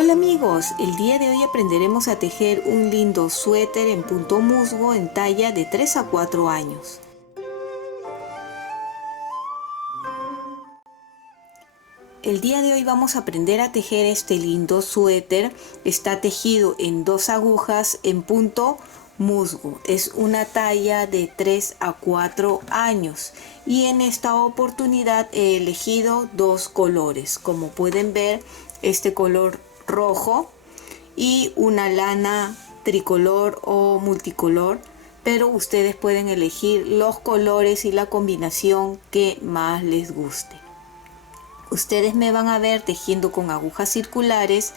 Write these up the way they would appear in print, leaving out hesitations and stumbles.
Hola amigos, el día de hoy aprenderemos a tejer un lindo suéter en punto musgo en talla de 3 a 4 años. El día de hoy vamos a aprender a tejer este lindo suéter. Está tejido en 2 agujas en punto musgo. Es una talla de 3 a 4 años y en esta oportunidad he elegido 2 colores. Como pueden ver, este color rojo y una lana tricolor o multicolor, pero ustedes pueden elegir los colores y la combinación que más les guste. Ustedes me van a ver tejiendo con agujas circulares,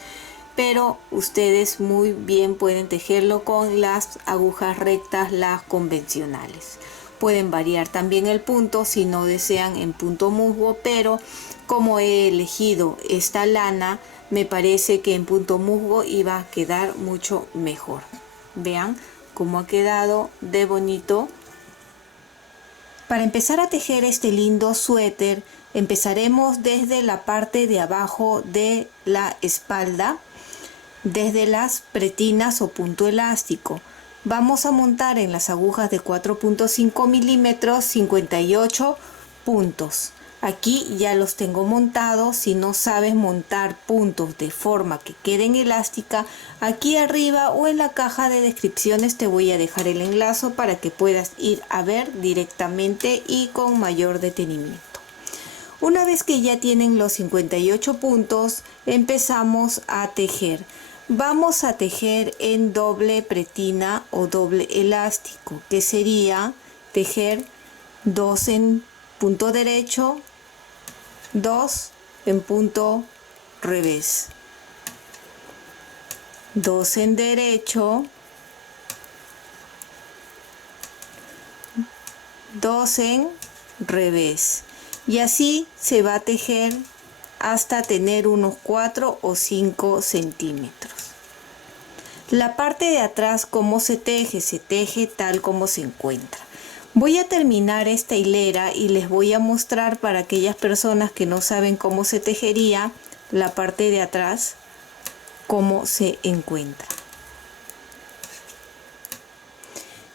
pero ustedes muy bien pueden tejerlo con las agujas rectas, las convencionales. Pueden variar también el punto si no desean en punto musgo, pero como he elegido esta lana, me parece que en punto musgo iba a quedar mucho mejor. Vean cómo ha quedado de bonito. Para empezar a tejer este lindo suéter, empezaremos desde la parte de abajo de la espalda, desde las pretinas o punto elástico. Vamos a montar en las agujas de 4.5 milímetros 58 puntos. Aquí ya los tengo montados. Si no sabes montar puntos de forma que queden elástica, aquí arriba o en la caja de descripciones te voy a dejar el enlace para que puedas ir a ver directamente y con mayor detenimiento. Una vez que ya tienen los 58 puntos, empezamos a tejer. Vamos a tejer en doble pretina o doble elástico, que sería tejer 2 en punto derecho, 2 en punto revés, 2 en derecho, 2 en revés, y así se va a tejer hasta tener unos 4 o 5 centímetros. La parte de atrás, ¿cómo se teje? Se teje tal como se encuentra. Voy a terminar esta hilera y les voy a mostrar, para aquellas personas que no saben cómo se tejería la parte de atrás, cómo se encuentra.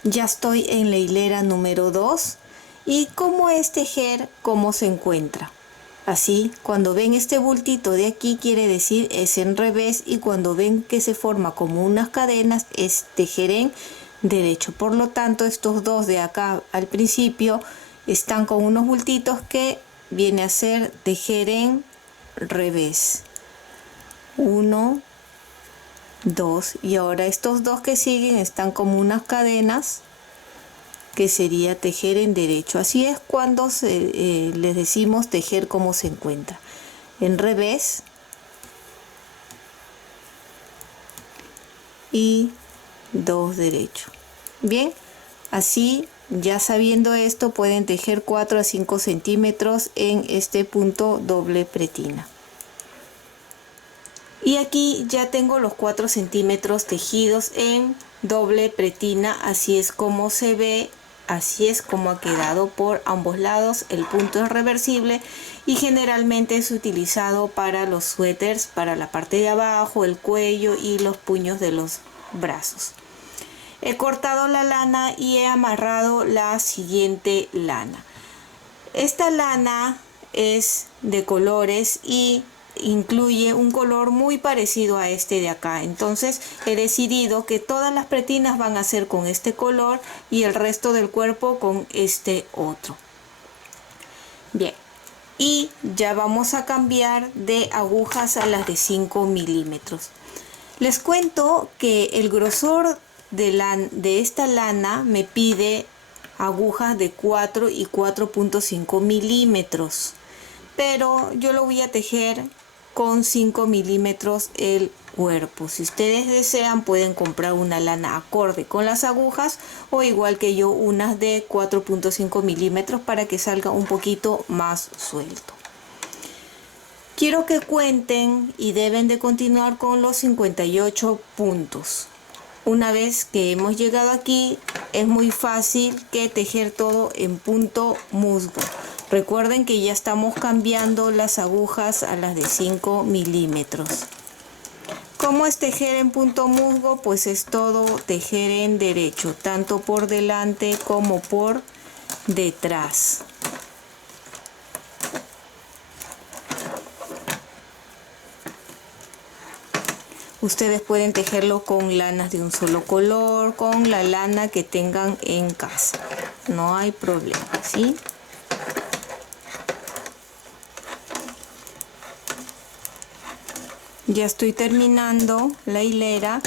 Ya estoy en la hilera número 2 y cómo es tejer, cómo se encuentra. Así, cuando ven este bultito de aquí, quiere decir es en revés, y cuando ven que se forma como unas cadenas, es tejer en derecho. Por lo tanto, estos dos de acá al principio están con unos bultitos que viene a ser tejer en revés. 1, 2, y ahora estos dos que siguen están como unas cadenas, que sería tejer en derecho. Así es cuando les decimos tejer como se encuentra. En revés y 2 derecho. Bien, así ya sabiendo esto, pueden tejer 4 a 5 centímetros en este punto doble pretina. Y aquí ya tengo los 4 centímetros tejidos en doble pretina. Así es como se ve. Así es como ha quedado por ambos lados. El punto es reversible y generalmente es utilizado para los suéteres, para la parte de abajo, el cuello y los puños de los brazos. He cortado la lana y he amarrado la siguiente lana. Esta lana es de colores y incluye un color muy parecido a este de acá. Entonces he decidido que todas las pretinas van a ser con este color y el resto del cuerpo con este otro. Bien, y ya vamos a cambiar de agujas a las de 5 milímetros. Les cuento que el grosor de esta lana me pide agujas de 4 y 4.5 milímetros, pero yo lo voy a tejer con 5 milímetros el cuerpo. Si ustedes desean, pueden comprar una lana acorde con las agujas, o igual que yo, unas de 4.5 milímetros para que salga un poquito más suelto. Quiero que cuenten y deben de continuar con los 58 puntos. Una vez que hemos llegado aquí, es muy fácil que tejer todo en punto musgo. Recuerden que ya estamos cambiando las agujas a las de 5 milímetros. ¿Cómo es tejer en punto musgo? Pues es todo tejer en derecho, tanto por delante como por detrás. Ustedes pueden tejerlo con lanas de un solo color, con la lana que tengan en casa. No hay problema, ¿sí? Ya estoy terminando la hilera.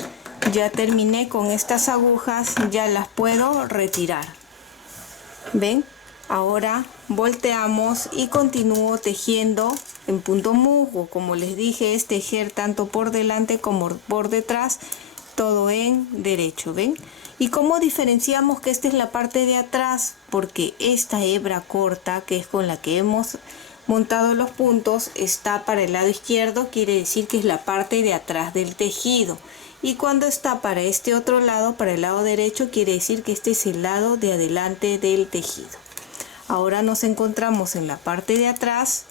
Ya terminé con estas agujas, ya las puedo retirar. ¿Ven? Ahora volteamos y continúo tejiendo en punto musgo. Como les dije, es tejer tanto por delante como por detrás, todo en derecho. ¿Ven? ¿Y cómo diferenciamos que esta es la parte de atrás? Porque esta hebra corta, que es con la que hemos montado los puntos, está para el lado izquierdo, quiere decir que es la parte de atrás del tejido. Y cuando está para este otro lado, para el lado derecho, quiere decir que este es el lado de adelante del tejido. Ahora nos encontramos en la parte de atrás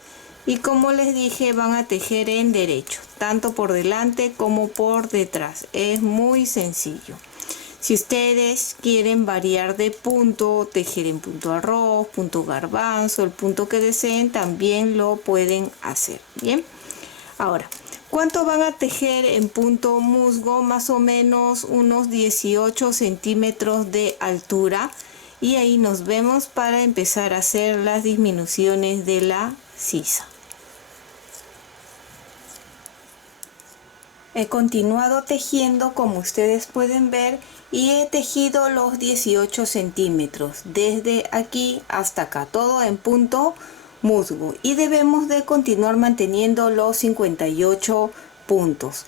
y, como les dije, van a tejer en derecho, tanto por delante como por detrás. Es muy sencillo. Si ustedes quieren variar de punto, tejer en punto arroz, punto garbanzo, el punto que deseen, también lo pueden hacer. Bien. Ahora, ¿cuánto van a tejer en punto musgo? Más o menos unos 18 centímetros de altura. Y ahí nos vemos para empezar a hacer las disminuciones de la sisa. He continuado tejiendo, como ustedes pueden ver, y he tejido los 18 centímetros desde aquí hasta acá, todo en punto musgo, y debemos de continuar manteniendo los 58 puntos.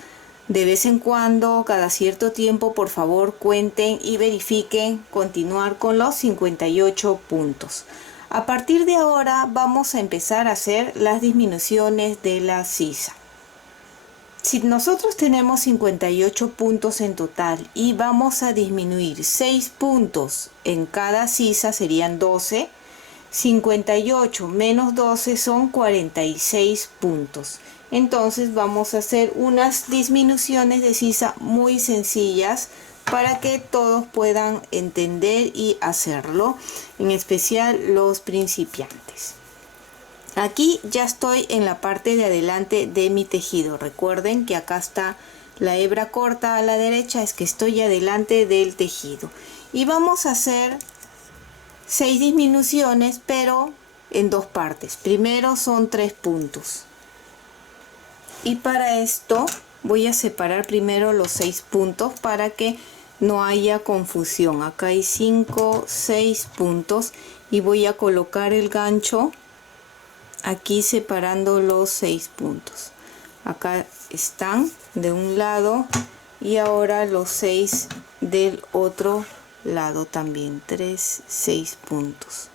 De vez en cuando, cada cierto tiempo, por favor cuenten y verifiquen continuar con los 58 puntos. A partir de ahora vamos a empezar a hacer las disminuciones de la sisa. Si nosotros tenemos 58 puntos en total y vamos a disminuir 6 puntos en cada sisa, serían 12. 58 menos 12 son 46 puntos. Entonces vamos a hacer unas disminuciones de sisa muy sencillas para que todos puedan entender y hacerlo, en especial los principiantes. Aquí ya estoy en la parte de adelante de mi tejido. Recuerden que acá está la hebra corta a la derecha, es que estoy adelante del tejido. Y vamos a hacer 6 disminuciones, pero en dos partes. Primero son 3 puntos. Y para esto voy a separar primero los 6 puntos para que no haya confusión. Acá hay 5, 6 puntos y voy a colocar el gancho aquí separando los 6 puntos. Acá están de un lado y ahora los 6 del otro lado también. 3, 6 puntos.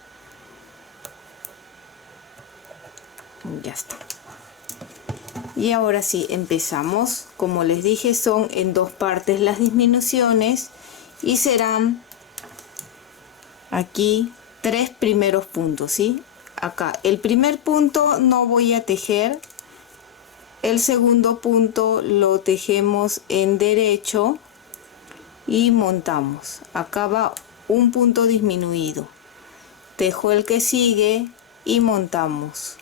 Ya está. Y ahora sí, empezamos. Como les dije, son en dos partes las disminuciones y serán aquí 3 primeros puntos, ¿sí? Acá el primer punto no voy a tejer, el segundo punto lo tejemos en derecho y montamos. Acá va un punto disminuido, tejo el que sigue y montamos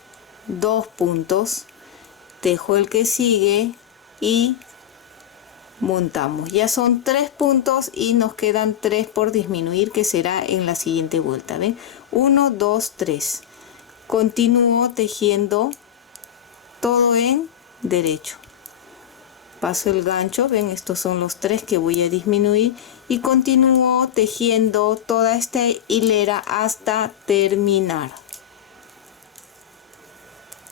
2 puntos, tejo el que sigue y montamos. Ya son 3 puntos y nos quedan 3 por disminuir, que será en la siguiente vuelta. ¿Ven? 1, 2, 3. Continúo tejiendo todo en derecho. Paso el gancho, ven, estos son los 3 que voy a disminuir y continúo tejiendo toda esta hilera hasta terminar.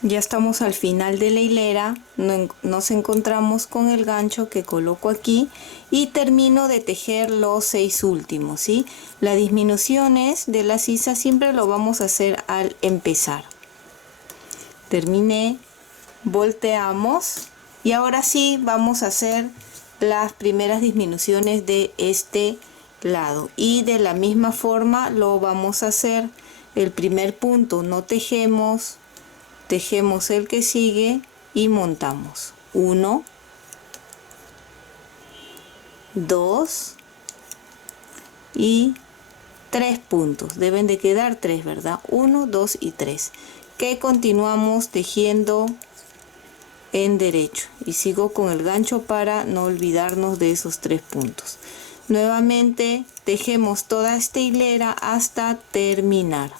Ya estamos al final de la hilera, nos encontramos con el gancho que coloco aquí y termino de tejer los 6 últimos, ¿sí? Las disminuciones de la sisa siempre lo vamos a hacer al empezar. Terminé, volteamos y ahora sí vamos a hacer las primeras disminuciones de este lado y de la misma forma lo vamos a hacer. El primer punto no tejemos, tejemos el que sigue y montamos 1, 2 y 3 puntos. Deben de quedar 3, ¿verdad? 1, 2 y 3. Que continuamos tejiendo en derecho. Y sigo con el gancho para no olvidarnos de esos 3 puntos. Nuevamente tejemos toda esta hilera hasta terminar.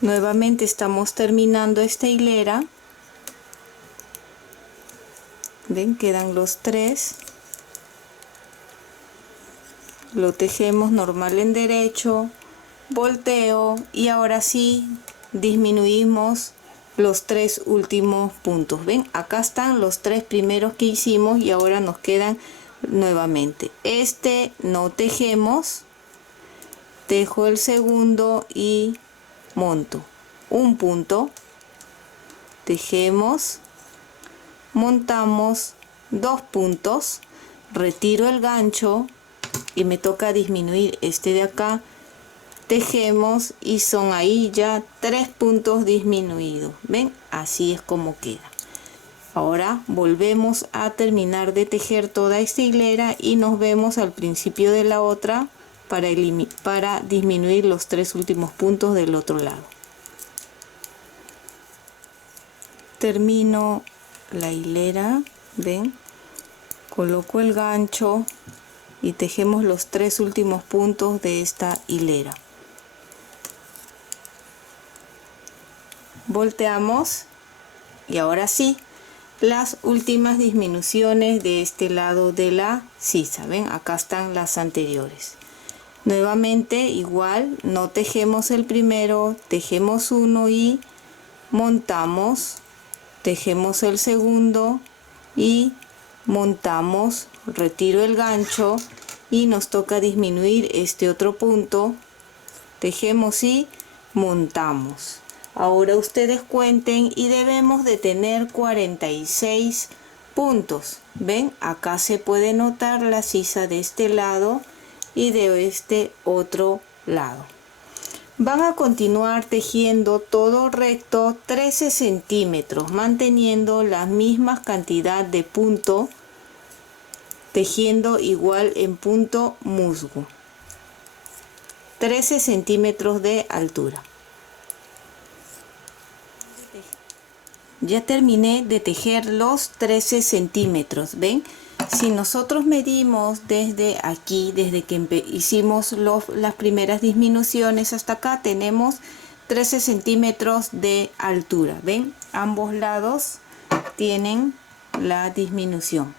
Nuevamente estamos terminando esta hilera. Ven, quedan los 3. Lo tejemos normal en derecho, volteo y ahora sí disminuimos los 3 últimos puntos. Ven, acá están los 3 primeros que hicimos y ahora nos quedan nuevamente. Este no tejemos, tejo el segundo y monto un punto, tejemos, montamos 2 puntos, retiro el gancho y me toca disminuir este de acá, tejemos y son ahí ya 3 puntos disminuidos. Ven, así es como queda. Ahora volvemos a terminar de tejer toda esta hilera y nos vemos al principio de la otra para disminuir los 3 últimos puntos del otro lado. Termino la hilera, ven, coloco el gancho y tejemos los 3 últimos puntos de esta hilera. Volteamos y ahora sí, las últimas disminuciones de este lado de la sisa. Ven, acá están las anteriores. Nuevamente igual, no tejemos el primero, tejemos uno y montamos, tejemos el segundo y montamos, retiro el gancho y nos toca disminuir este otro punto, tejemos y montamos. Ahora ustedes cuenten y debemos de tener 46 puntos. Ven, acá se puede notar la sisa de este lado y de este otro lado. Van a continuar tejiendo todo recto 13 centímetros, manteniendo la misma cantidad de punto, tejiendo igual en punto musgo. 13 centímetros de altura. Ya terminé de tejer los 13 centímetros, ¿ven? Si nosotros medimos desde aquí, desde que hicimos las primeras disminuciones hasta acá, tenemos 13 centímetros de altura, ¿ven? Ambos lados tienen la disminución.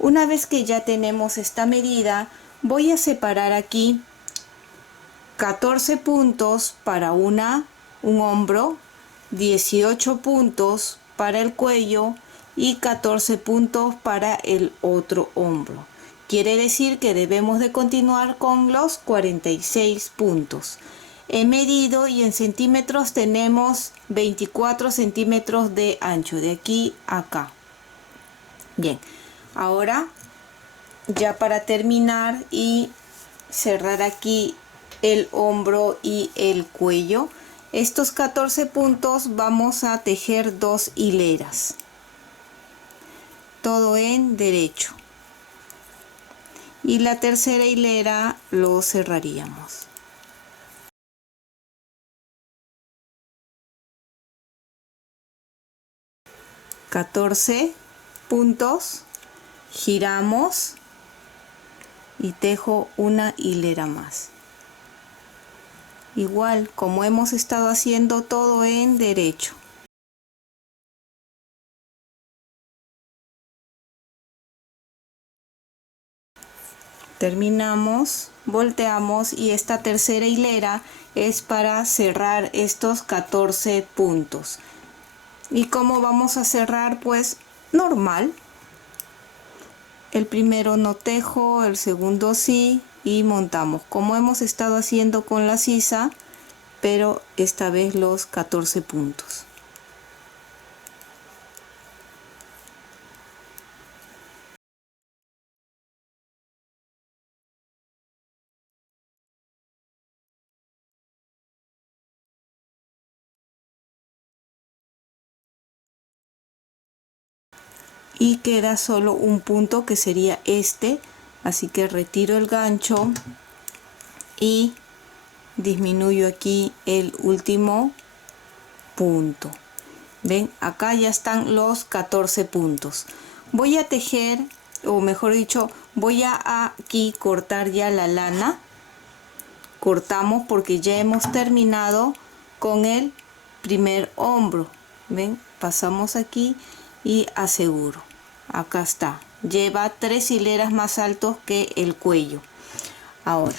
Una vez que ya tenemos esta medida, voy a separar aquí 14 puntos para un hombro, 18 puntos para el cuello y 14 puntos para el otro hombro. Quiere decir que debemos de continuar con los 46 puntos. He medido y en centímetros tenemos 24 centímetros de ancho, de aquí a acá. Bien, ahora ya para terminar y cerrar aquí el hombro y el cuello, estos 14 puntos vamos a tejer 2 hileras, todo en derecho, y la tercera hilera lo cerraríamos. $14 puntos, giramos y tejo una hilera más. Igual como hemos estado haciendo todo en derecho. Terminamos, volteamos y esta tercera hilera es para cerrar estos 14 puntos. ¿Y cómo vamos a cerrar? Pues normal. El primero no tejo, el segundo sí y montamos como hemos estado haciendo con la sisa, pero esta vez los 14 puntos. y queda solo un punto que sería este, así que retiro el gancho y disminuyo aquí el último punto. Ven, acá ya están los 14 puntos. Voy a tejer, o mejor dicho, voy a aquí cortar ya la lana. Cortamos porque ya hemos terminado con el primer hombro. Ven, pasamos aquí y aseguro. Acá está, lleva 3 hileras más altos que el cuello. Ahora,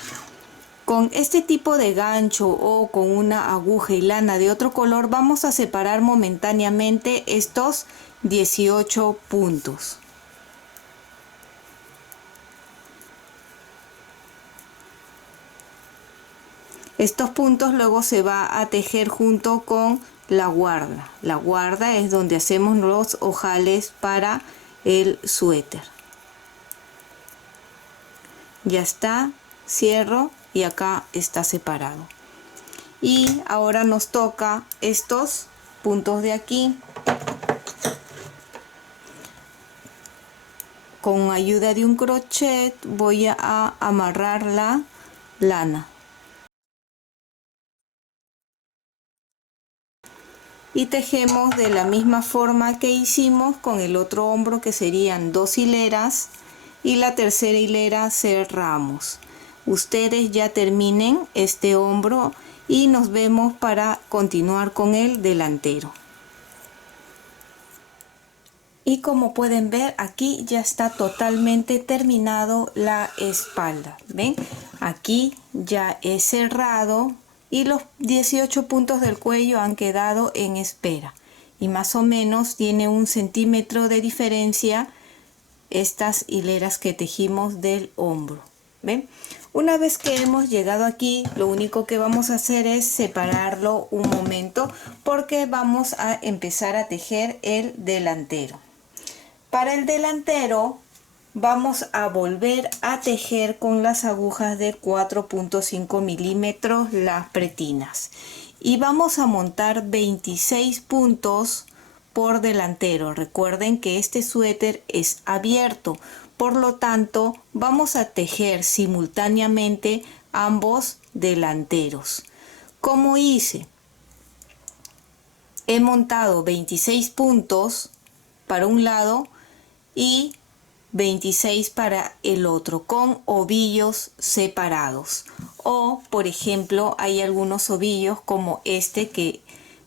con este tipo de gancho o con una aguja y lana de otro color vamos a separar momentáneamente estos 18 puntos. Estos puntos luego se va a tejer junto con la guarda. La guarda es donde hacemos los ojales para el suéter. Ya está, cierro y acá está separado. Y ahora nos toca estos puntos de aquí. Con ayuda de un crochet voy a amarrar la lana. Y tejemos de la misma forma que hicimos con el otro hombro, que serían 2 hileras, y la tercera hilera cerramos. Ustedes ya terminen este hombro y nos vemos para continuar con el delantero. Y como pueden ver, aquí ya está totalmente terminado la espalda. ¿Ven? Aquí ya he cerrado y los 18 puntos del cuello han quedado en espera. Y más o menos tiene 1 centímetro de diferencia estas hileras que tejimos del hombro. ¿Ven? Una vez que hemos llegado aquí, lo único que vamos a hacer es separarlo un momento porque vamos a empezar a tejer el delantero. Para el delantero vamos a volver a tejer con las agujas de 4.5 milímetros las pretinas y vamos a montar 26 puntos por delantero. Recuerden que este suéter es abierto, por lo tanto vamos a tejer simultáneamente ambos delanteros. ¿Cómo hice? He montado 26 puntos para un lado y 26 para el otro, con ovillos separados. O por ejemplo hay algunos ovillos como este que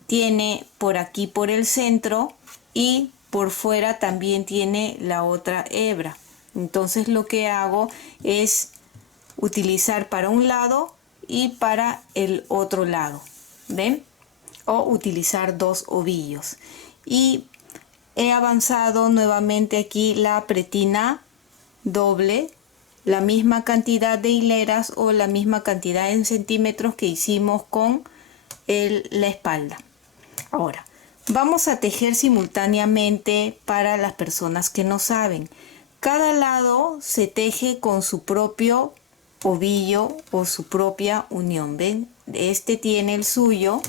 tiene por aquí por el centro y por fuera también tiene la otra hebra. Entonces lo que hago es utilizar para un lado y para el otro lado, ¿ven? O utilizar 2 ovillos. Y he avanzado nuevamente aquí la pretina doble, la misma cantidad de hileras o la misma cantidad en centímetros que hicimos con la espalda. Ahora vamos a tejer simultáneamente para las personas que no saben. Cada lado se teje con su propio ovillo o su propia unión. ¿Ven? Este tiene el suyo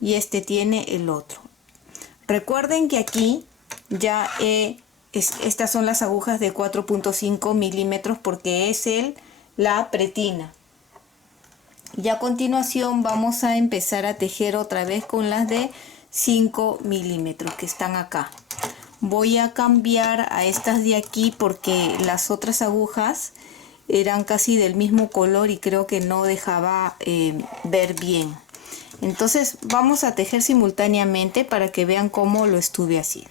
y este tiene el otro. Recuerden que aquí ya estas son las agujas de 4.5 milímetros porque es la pretina. Y a continuación vamos a empezar a tejer otra vez con las de 5 milímetros que están acá. Voy a cambiar a estas de aquí porque las otras agujas eran casi del mismo color y creo que no dejaba ver bien. Entonces vamos a tejer simultáneamente para que vean cómo lo estuve haciendo.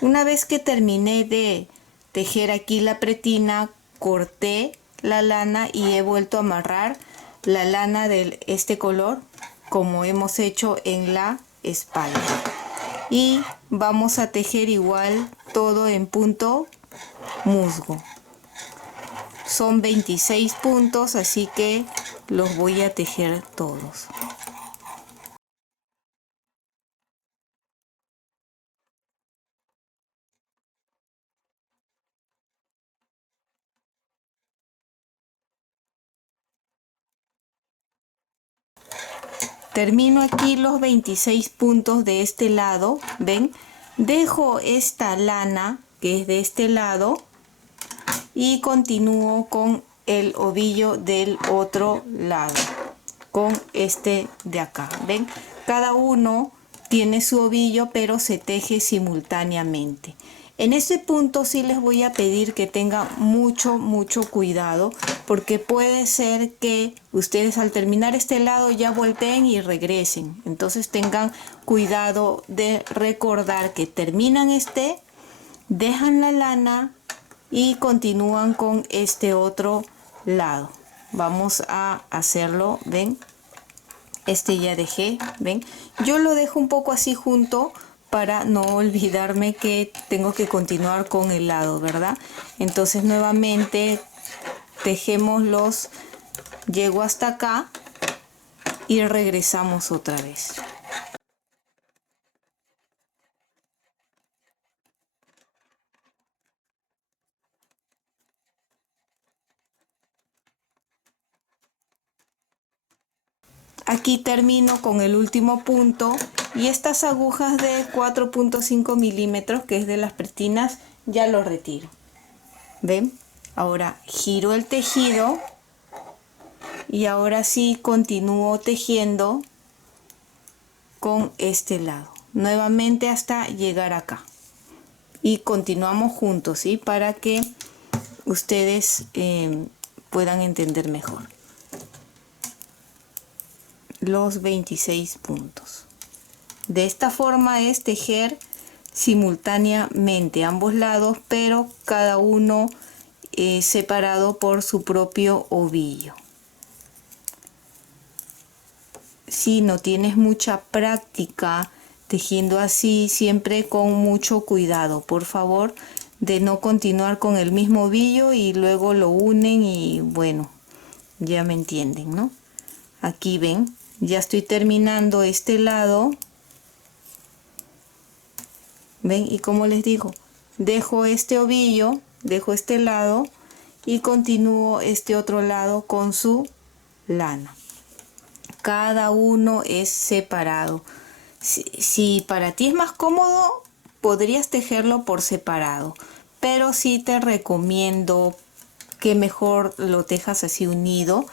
Una vez que terminé de tejer aquí la pretina, corté la lana y he vuelto a amarrar la lana de este color como hemos hecho en la espalda. Y vamos a tejer igual todo en punto musgo. Son 26 puntos, así que los voy a tejer todos. Termino aquí los 26 puntos de este lado, ¿ven? Dejo esta lana que es de este lado y continúo con el ovillo del otro lado, con este de acá. ¿Ven? Cada uno tiene su ovillo, pero se teje simultáneamente. En este punto sí les voy a pedir que tengan mucho cuidado, porque puede ser que ustedes al terminar este lado ya volteen y regresen. Entonces tengan cuidado de recordar que terminan este, dejan la lana y continúan con este otro lado. Vamos a hacerlo, ven, este ya dejé, ven, yo lo dejo un poco así junto para no olvidarme que tengo que continuar con el lado, ¿verdad? Entonces nuevamente tejemos los, llego hasta acá y regresamos otra vez. Aquí termino con el último punto y estas agujas de 4.5 milímetros, que es de las pretinas, ya lo retiro. ¿Ven? Ahora giro el tejido y ahora sí continúo tejiendo con este lado. Nuevamente hasta llegar acá. Y continuamos juntos, ¿sí? Para que ustedes puedan entender mejor los 26 puntos. De esta forma es tejer simultáneamente ambos lados, pero cada uno separado por su propio ovillo. Si no tienes mucha práctica tejiendo así, siempre con mucho cuidado, por favor, de no continuar con el mismo ovillo y luego lo unen y bueno, ya me entienden, ¿no? Aquí ven, ya estoy terminando este lado. ¿Ven? Y como les digo, dejo este ovillo, dejo este lado y continúo este otro lado con su lana. Cada uno es separado. Si para ti es más cómodo, podrías tejerlo por separado, pero sí te recomiendo que mejor lo tejas así unido,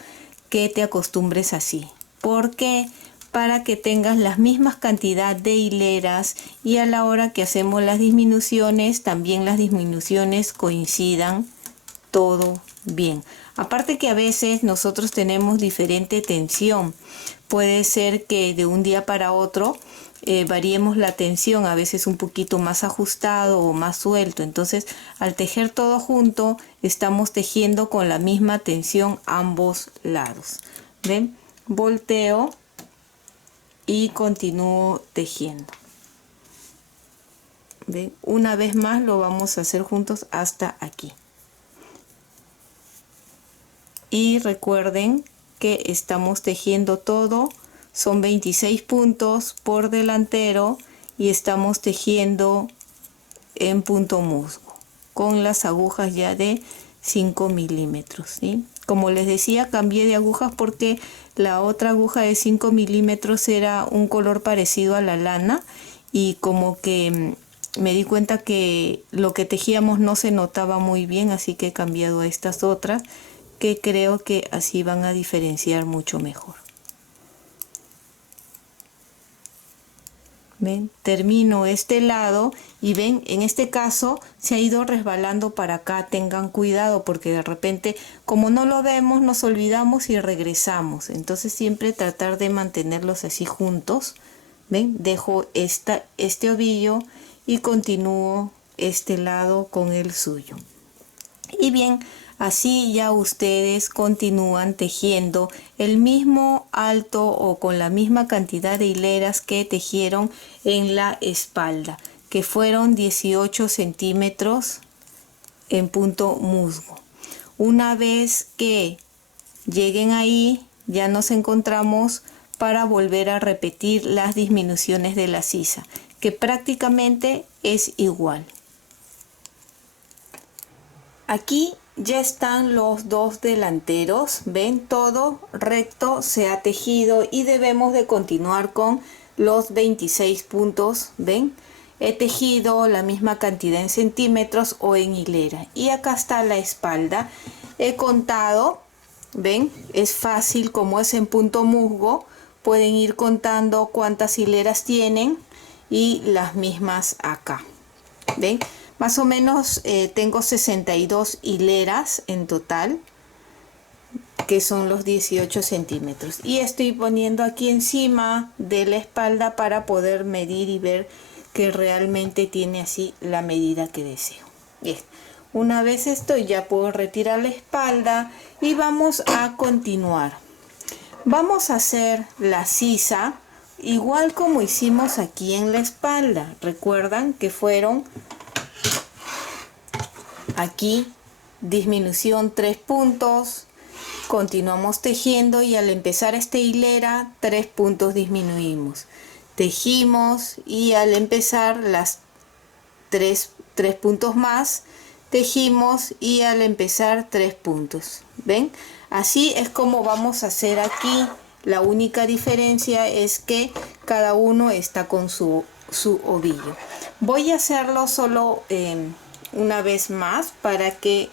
que te acostumbres así. ¿Por qué? Para que tengas las mismas cantidad de hileras y a la hora que hacemos las disminuciones, también las disminuciones coincidan todo bien. Aparte que a veces nosotros tenemos diferente tensión. Puede ser que de un día para otro variemos la tensión, a veces un poquito más ajustado o más suelto. Entonces, al tejer todo junto, estamos tejiendo con la misma tensión ambos lados. ¿Ven? Volteo y continúo tejiendo. ¿Ven? Una vez más lo vamos a hacer juntos hasta aquí. Y recuerden que estamos tejiendo todo, son 26 puntos por delantero y estamos tejiendo en punto musgo con las agujas ya de 5 milímetros, ¿sí? Como les decía, cambié de agujas porque la otra aguja de 5 milímetros era un color parecido a la lana y como que me di cuenta que lo que tejíamos no se notaba muy bien, así que he cambiado a estas otras que creo que así van a diferenciar mucho mejor. ¿Ven? Termino este lado y ven, en este caso se ha ido resbalando para acá. Tengan cuidado porque de repente, como no lo vemos, nos olvidamos y regresamos. Entonces siempre tratar de mantenerlos así juntos. ¿Ven? Dejo este ovillo y continúo este lado con el suyo. Y bien, así ya ustedes continúan tejiendo el mismo alto o con la misma cantidad de hileras que tejieron en la espalda, que fueron 18 centímetros en punto musgo. Una vez que lleguen ahí, ya nos encontramos para volver a repetir las disminuciones de la sisa, que prácticamente es igual. Aquí ya están los dos delanteros, ven, todo recto se ha tejido y debemos de continuar con los 26 puntos, ven. he tejido la misma cantidad en centímetros o en hilera. Y acá está la espalda. He contado, ven, es fácil, como es en punto musgo, pueden ir contando cuántas hileras tienen y las mismas acá. ¿Ven? Más o menos tengo 62 hileras en total, que son los 18 centímetros. Y estoy poniendo aquí encima de la espalda para poder medir y ver que realmente tiene así la medida que deseo. Bien. Una vez esto ya puedo retirar la espalda y vamos a continuar. Vamos a hacer la sisa igual como hicimos aquí en la espalda. Recuerdan que fueron aquí disminución 3 puntos, continuamos tejiendo y al empezar esta hilera 3 puntos disminuimos, tejimos y al empezar las 3 puntos más, tejimos y al empezar 3 puntos. ¿Ven? Así es como vamos a hacer aquí. La única diferencia es que cada uno está con su ovillo. Voy a hacerlo solo una vez más para que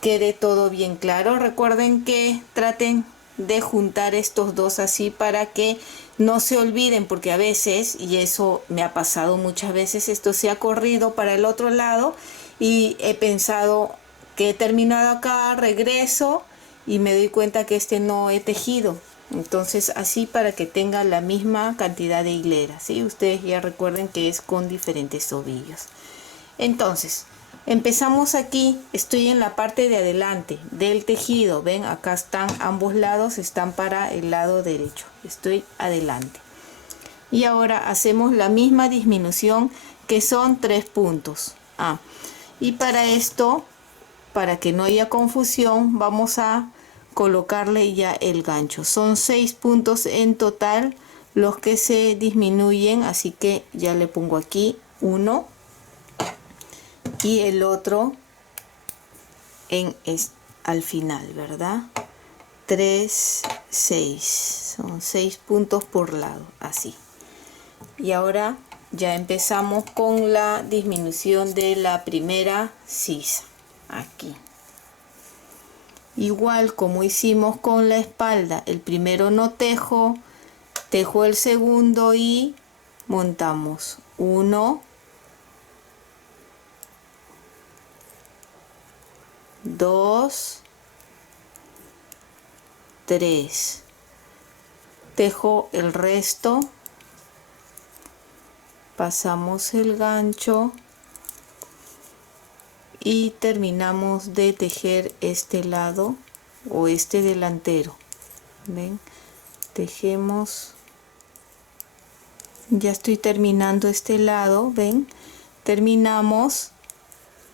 quede todo bien claro. Recuerden que traten de juntar estos dos así para que no se olviden, porque a veces, y eso me ha pasado muchas veces, esto se ha corrido para el otro lado y he pensado que he terminado acá, regreso y me doy cuenta que este no he tejido. Entonces así para que tenga la misma cantidad de hileras, ¿sí? Ustedes ya recuerden que es con diferentes ovillos. Entonces empezamos aquí, estoy en la parte de adelante del tejido, ven, acá están ambos lados, están para el lado derecho, estoy adelante. Y ahora hacemos la misma disminución que son 3 puntos. Y para esto, para que no haya confusión, vamos a colocarle ya el gancho. Son 6 puntos en total los que se disminuyen, así que ya le pongo aquí 1 y el otro al final, ¿verdad? 3, 6, son 6 puntos por lado, así. Y ahora ya empezamos con la disminución de la primera sisa, aquí. Igual como hicimos con la espalda, el primero no tejo, tejo el segundo y montamos 1, 2, 3, tejo el resto, pasamos el gancho y terminamos de tejer este lado o este delantero. ¿Ven? Tejemos, ya estoy terminando este lado, ven, terminamos,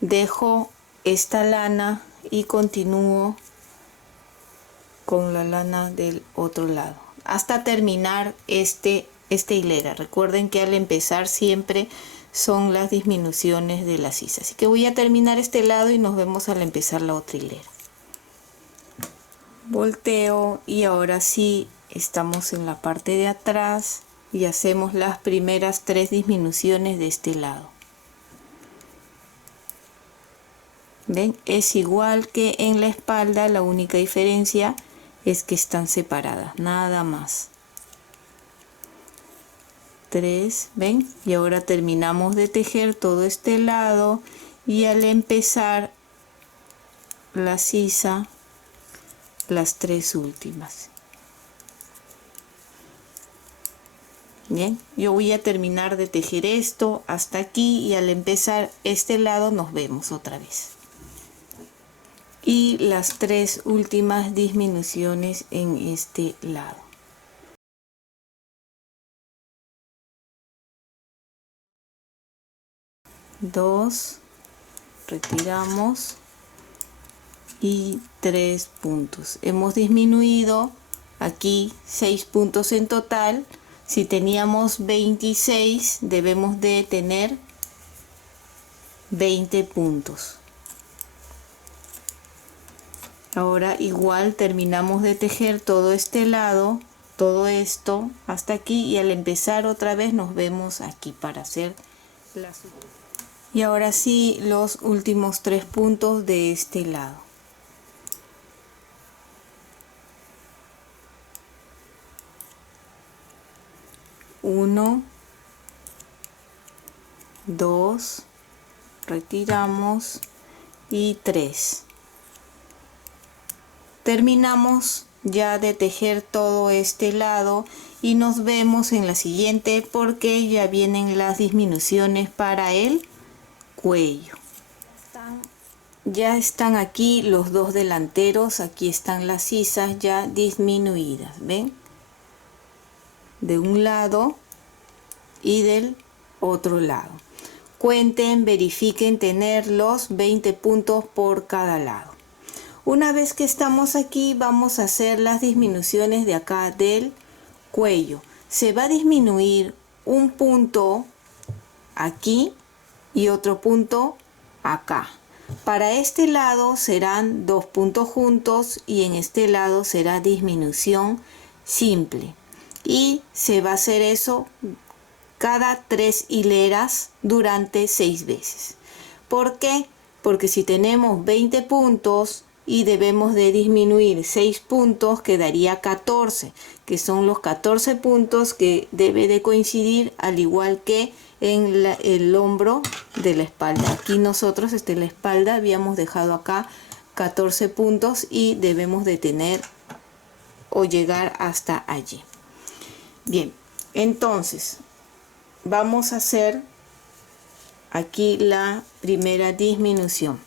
dejo esta lana y continúo con la lana del otro lado hasta terminar esta hilera. Recuerden que al empezar siempre son las disminuciones de la sisa, así que voy a terminar este lado y nos vemos al empezar la otra hilera. Volteo y ahora sí estamos en la parte de atrás y hacemos las primeras 3 disminuciones de este lado. ¿Ven? Es igual que en la espalda, la única diferencia es que están separadas, nada más. 3, ¿ven? Y ahora terminamos de tejer todo este lado y al empezar la sisa, las 3 últimas. Bien, yo voy a terminar de tejer esto hasta aquí y al empezar este lado nos vemos otra vez. Y las 3 últimas disminuciones en este lado. Dos, retiramos y 3 puntos. Hemos disminuido aquí 6 puntos en total. Si teníamos 26, debemos de tener 20 puntos. Ahora igual terminamos de tejer todo este lado, todo esto hasta aquí y al empezar otra vez nos vemos aquí para hacer Y ahora sí, los últimos 3 puntos de este lado. Uno, 2, retiramos y 3. Terminamos ya de tejer todo este lado y nos vemos en la siguiente porque ya vienen las disminuciones para el cuello. Ya están aquí los dos delanteros, aquí están las sisas ya disminuidas, ¿ven? De un lado y del otro lado. Cuenten, verifiquen tener los 20 puntos por cada lado. Una vez que estamos aquí, vamos a hacer las disminuciones de acá del cuello. Se va a disminuir un punto aquí y otro punto acá. Para este lado serán 2 puntos juntos y en este lado será disminución simple. Y se va a hacer eso cada 3 hileras durante 6 veces. ¿Por qué? Porque si tenemos 20 puntos y debemos de disminuir 6 puntos, quedaría 14, que son los 14 puntos que debe de coincidir al igual que en el hombro de la espalda. Aquí nosotros la espalda habíamos dejado acá 14 puntos y debemos de tener o llegar hasta allí. Bien, entonces vamos a hacer aquí la primera disminución.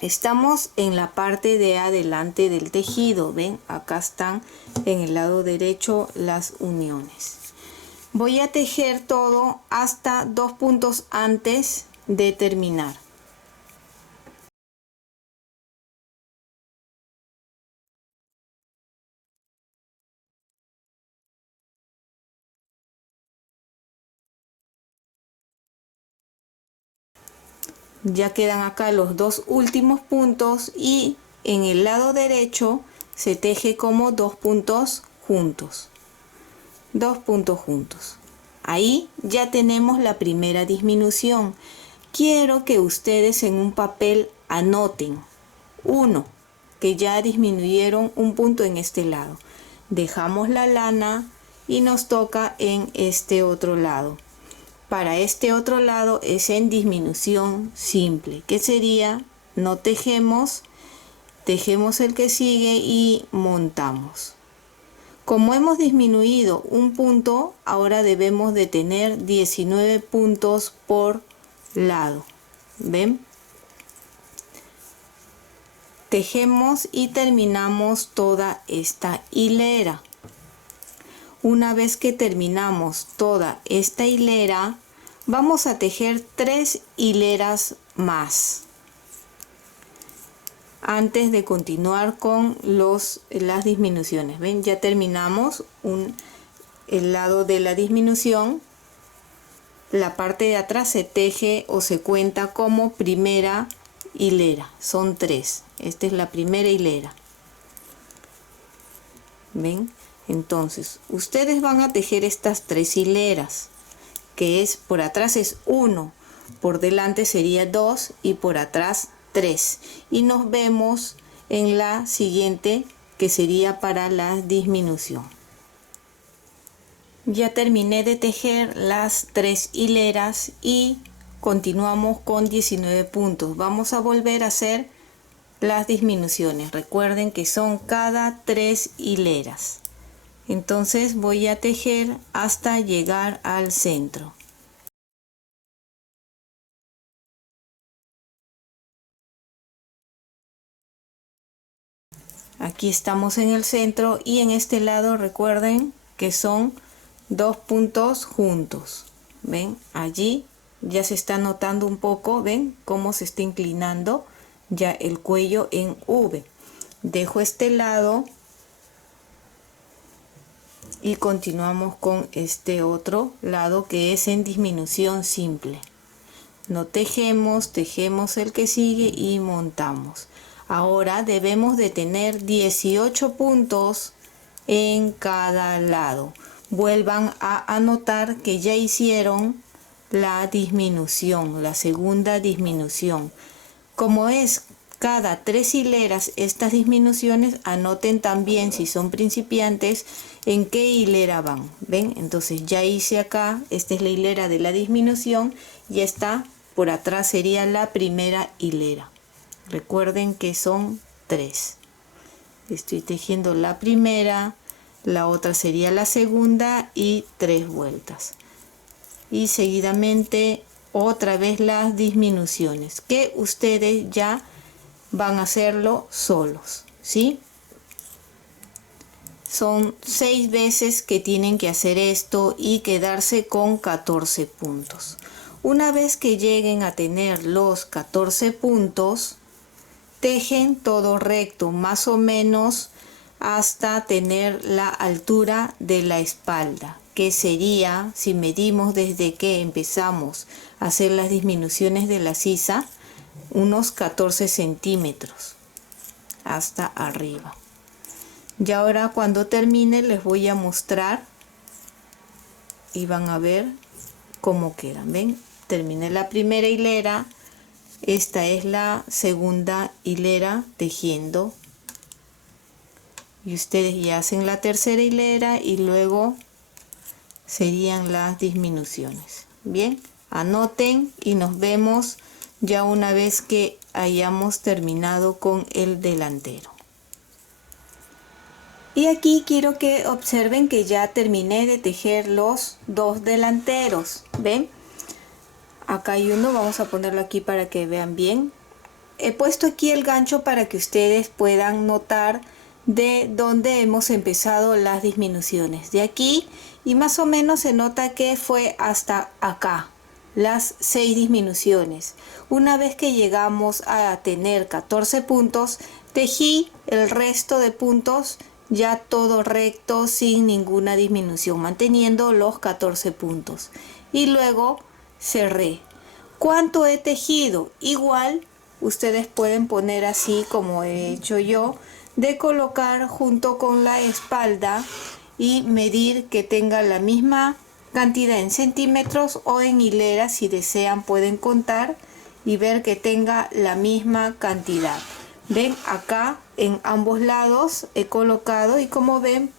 Estamos en la parte de adelante del tejido, ven, acá están en el lado derecho las uniones. Voy a tejer todo hasta 2 puntos antes de terminar. Ya quedan acá los 2 últimos puntos y en el lado derecho se teje como 2 puntos juntos. 2 puntos juntos. Ahí ya tenemos la primera disminución. Quiero que ustedes en un papel anoten 1, que ya disminuyeron un punto en este lado. Dejamos la lana y nos toca en este otro lado. Para este otro lado es en disminución simple, que sería no tejemos, tejemos el que sigue y montamos. Como hemos disminuido un punto, ahora debemos de tener 19 puntos por lado. ¿Ven? Tejemos y terminamos toda esta hilera. Una vez que terminamos toda esta hilera, vamos a tejer 3 hileras más antes de continuar con las disminuciones. Ven, ya terminamos el lado de la disminución. La parte de atrás se teje o se cuenta como primera hilera. Son 3. Esta es la primera hilera. Ven, entonces ustedes van a tejer estas 3 hileras, que es por atrás es 1, por delante sería 2 y por atrás 3, y nos vemos en la siguiente, que sería para la disminución. Ya terminé de tejer las 3 hileras y continuamos con 19 puntos. Vamos a volver a hacer las disminuciones. Recuerden que son cada 3 hileras. Entonces voy a tejer hasta llegar al centro. Aquí estamos en el centro y en este lado recuerden que son 2 puntos juntos. Ven, allí ya se está notando un poco, ven cómo se está inclinando ya el cuello en V. Dejo este lado y continuamos con este otro lado que es en disminución simple. No tejemos, tejemos el que sigue y montamos. Ahora debemos de tener 18 puntos en cada lado. Vuelvan a anotar que ya hicieron la disminución, la segunda disminución. Como es cada 3 hileras estas disminuciones, anoten también, si son principiantes, en qué hilera van. ¿Ven? Entonces ya hice acá, esta es la hilera de la disminución y esta por atrás sería la primera hilera. Recuerden que son 3. Estoy tejiendo la primera, la otra sería la segunda y 3 vueltas. Y seguidamente otra vez las disminuciones, que ustedes ya van a hacerlo solos, ¿sí? Son 6 veces que tienen que hacer esto y quedarse con 14 puntos. Una vez que lleguen a tener los 14 puntos, tejen todo recto, más o menos hasta tener la altura de la espalda, que sería, si medimos desde que empezamos a hacer las disminuciones de la sisa, unos 14 centímetros hasta arriba. Y ahora cuando termine les voy a mostrar y van a ver cómo quedan. ¿Ven? Terminé la primera hilera, esta es la segunda hilera tejiendo y ustedes ya hacen la tercera hilera y luego serían las disminuciones. Bien, anoten y nos vemos ya una vez que hayamos terminado con el delantero. Y aquí quiero que observen que ya terminé de tejer los 2 delanteros. ¿Ven? Acá hay uno, vamos a ponerlo aquí para que vean bien. He puesto aquí el gancho para que ustedes puedan notar de dónde hemos empezado las disminuciones. De aquí, y más o menos se nota que fue hasta acá, las 6 disminuciones. Una vez que llegamos a tener 14 puntos, tejí el resto de puntos ya todo recto sin ninguna disminución, manteniendo los 14 puntos. Y luego cerré. ¿Cuánto he tejido? Igual ustedes pueden poner así como he hecho yo, de colocar junto con la espalda y medir que tenga la misma cantidad en centímetros o en hileras. Si desean pueden contar y ver que tenga la misma cantidad. Ven, acá en ambos lados he colocado y como ven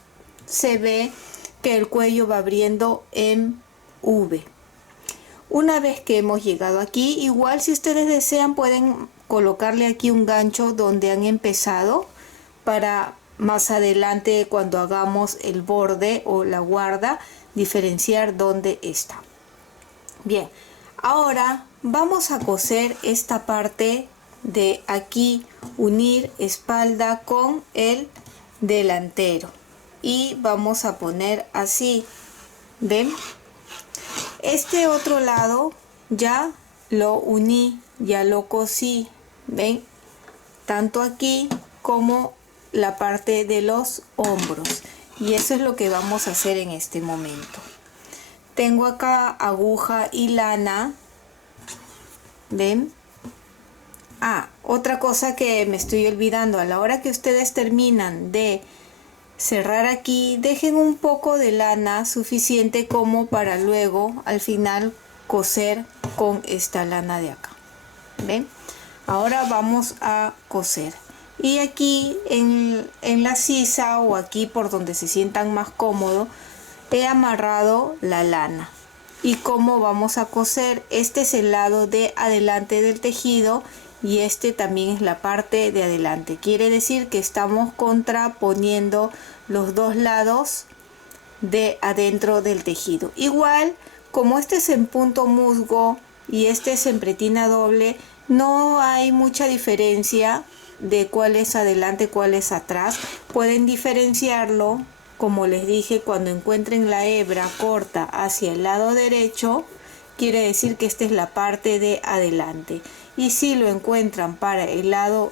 se ve que el cuello va abriendo en V. Una vez que hemos llegado aquí, igual si ustedes desean pueden colocarle aquí un gancho donde han empezado para más adelante cuando hagamos el borde o la guarda diferenciar dónde está. Bien, ahora vamos a coser esta parte de aquí, unir espalda con el delantero y vamos a poner así. ¿Ven? Este otro lado ya lo uní, ya lo cosí. ¿Ven? Tanto aquí como la parte de los hombros, y eso es lo que vamos a hacer en este momento. Tengo acá aguja y lana. ¿Ven? Otra cosa que me estoy olvidando, a la hora que ustedes terminan de cerrar aquí, dejen un poco de lana suficiente como para luego al final coser con esta lana de acá. ¿Ven? Ahora vamos a coser y aquí en la sisa o aquí por donde se sientan más cómodo he amarrado la lana. Y cómo vamos a coser, este es el lado de adelante del tejido y este también es la parte de adelante. Quiere decir que estamos contraponiendo los dos lados de adentro del tejido. Igual, como este es en punto musgo y este es en pretina doble, no hay mucha diferencia de cuál es adelante, cuál es atrás. Pueden diferenciarlo, como les dije, cuando encuentren la hebra corta hacia el lado derecho, quiere decir que esta es la parte de adelante. Y si lo encuentran para el lado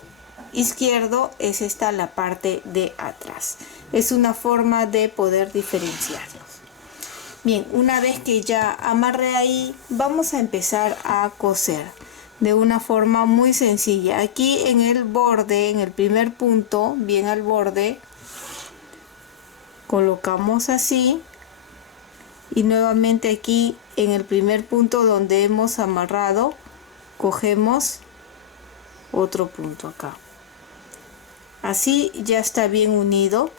izquierdo, es esta la parte de atrás. Es una forma de poder diferenciarlos. Bien, una vez que ya amarré ahí, vamos a empezar a coser de una forma muy sencilla. Aquí en el borde, en el primer punto, bien al borde, colocamos así y nuevamente aquí en el primer punto donde hemos amarrado, cogemos otro punto acá. Así ya está bien unido.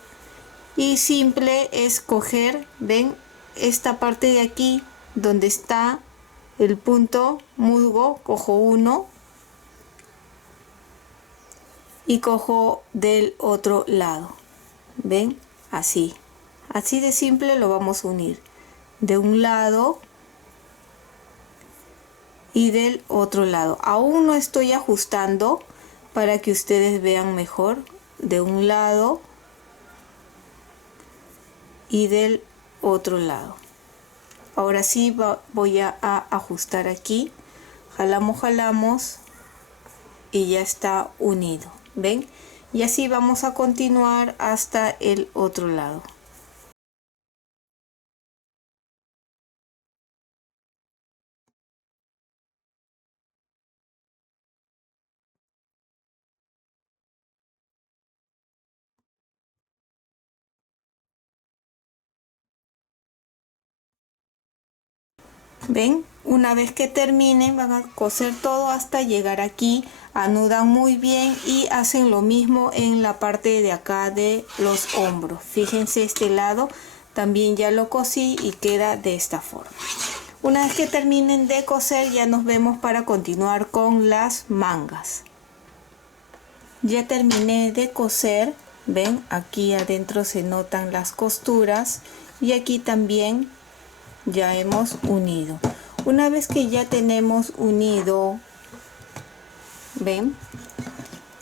Y simple es coger, ven, esta parte de aquí donde está el punto musgo, cojo uno y cojo del otro lado, ven, así de simple lo vamos a unir de un lado y del otro lado. Aún no estoy ajustando para que ustedes vean mejor, de un lado y del otro lado. Ahora sí voy a ajustar aquí, jalamos y ya está unido, ven, y así vamos a continuar hasta el otro lado. Ven, una vez que terminen van a coser todo hasta llegar aquí, anudan muy bien y hacen lo mismo en la parte de acá de los hombros. Fíjense, este lado también ya lo cosí y queda de esta forma. Una vez que terminen de coser ya nos vemos para continuar con las mangas. Ya terminé de coser, ven, aquí adentro se notan las costuras y aquí también ya hemos unido. Una vez que ya tenemos unido, ven,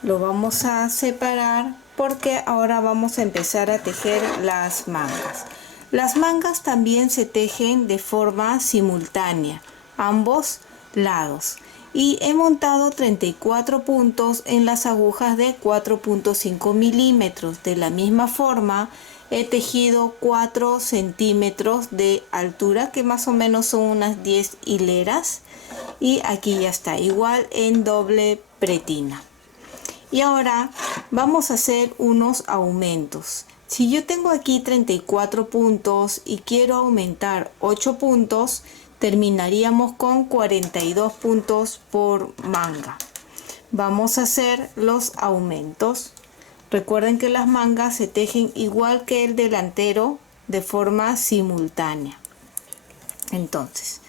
lo vamos a separar porque ahora vamos a empezar a tejer las mangas. Las mangas también se tejen de forma simultánea, ambos lados. Y he montado 34 puntos en las agujas de 4.5 milímetros. De la misma forma, he tejido 4 centímetros de altura, que más o menos son unas 10 hileras. Y aquí ya está, igual en doble pretina. Y ahora vamos a hacer unos aumentos. Si yo tengo aquí 34 puntos y quiero aumentar 8 puntos, terminaríamos con 42 puntos por manga. Vamos a hacer los aumentos. Recuerden que las mangas se tejen igual que el delantero, de forma simultánea. Entonces,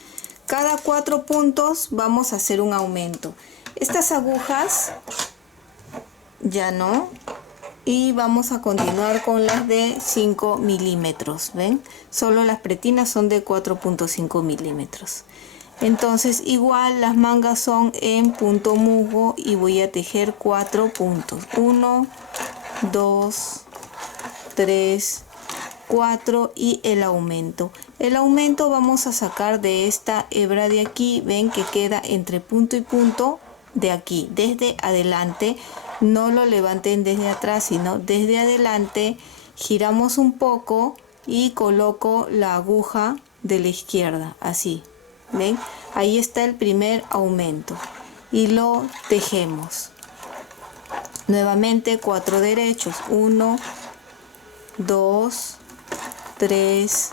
cada 4 puntos vamos a hacer un aumento. Estas agujas ya no, y vamos a continuar con las de 5 milímetros, ven, solo las pretinas son de 4.5 milímetros. Entonces igual las mangas son en punto musgo y voy a tejer 4 puntos, 1, 2, 3, 4 y el aumento. El aumento vamos a sacar de esta hebra de aquí, ven que queda entre punto y punto de aquí, desde adelante. No lo levanten desde atrás, sino desde adelante. Giramos un poco y coloco la aguja de la izquierda, así. ¿Ven? Ahí está el primer aumento. Y lo tejemos. Nuevamente 4 derechos. 1, 2, 3,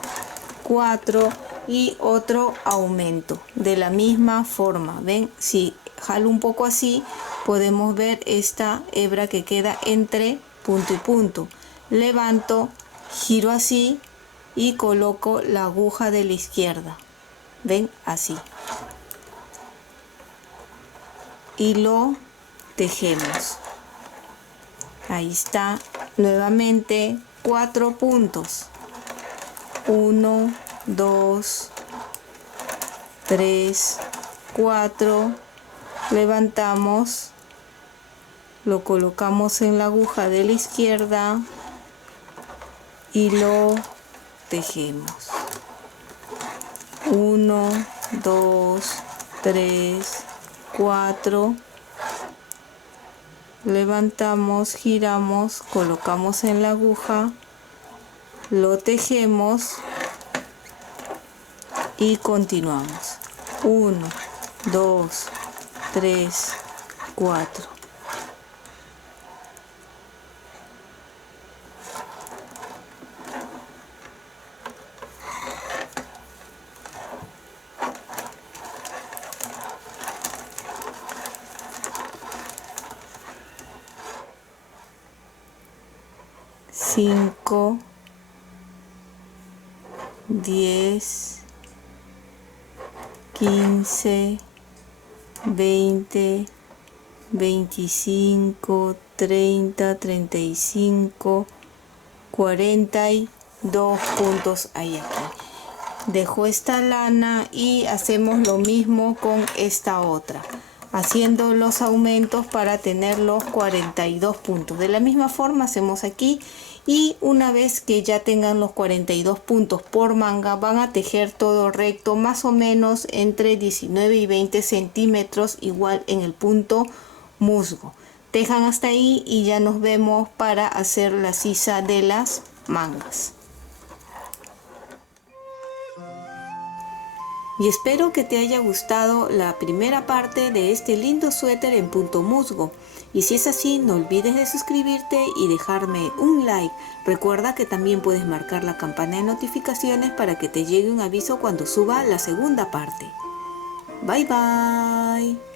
4 y otro aumento. De la misma forma. ¿Ven? Si jalo un poco así, podemos ver esta hebra que queda entre punto y punto. Levanto, giro así y coloco la aguja de la izquierda. ¿Ven? Así. Y lo tejemos. Ahí está. Nuevamente 4 puntos. 1, 2, 3, 4. Levantamos, lo colocamos en la aguja de la izquierda y lo tejemos. 1, 2, 3, 4. Levantamos, giramos, colocamos en la aguja, lo tejemos y continuamos. 1, 2, 3, 4. 5, 10, 15, 20, 25, 30, 35, 42 puntos hay aquí. Dejo esta lana y hacemos lo mismo con esta otra, haciendo los aumentos para tener los 42 puntos. De la misma forma hacemos aquí, y una vez que ya tengan los 42 puntos por manga, van a tejer todo recto, más o menos entre 19 y 20 centímetros, igual en el punto musgo. Tejan hasta ahí y ya nos vemos para hacer la sisa de las mangas. Y espero que te haya gustado la primera parte de este lindo suéter en punto musgo. Y si es así, no olvides de suscribirte y dejarme un like. Recuerda que también puedes marcar la campana de notificaciones para que te llegue un aviso cuando suba la segunda parte. Bye bye.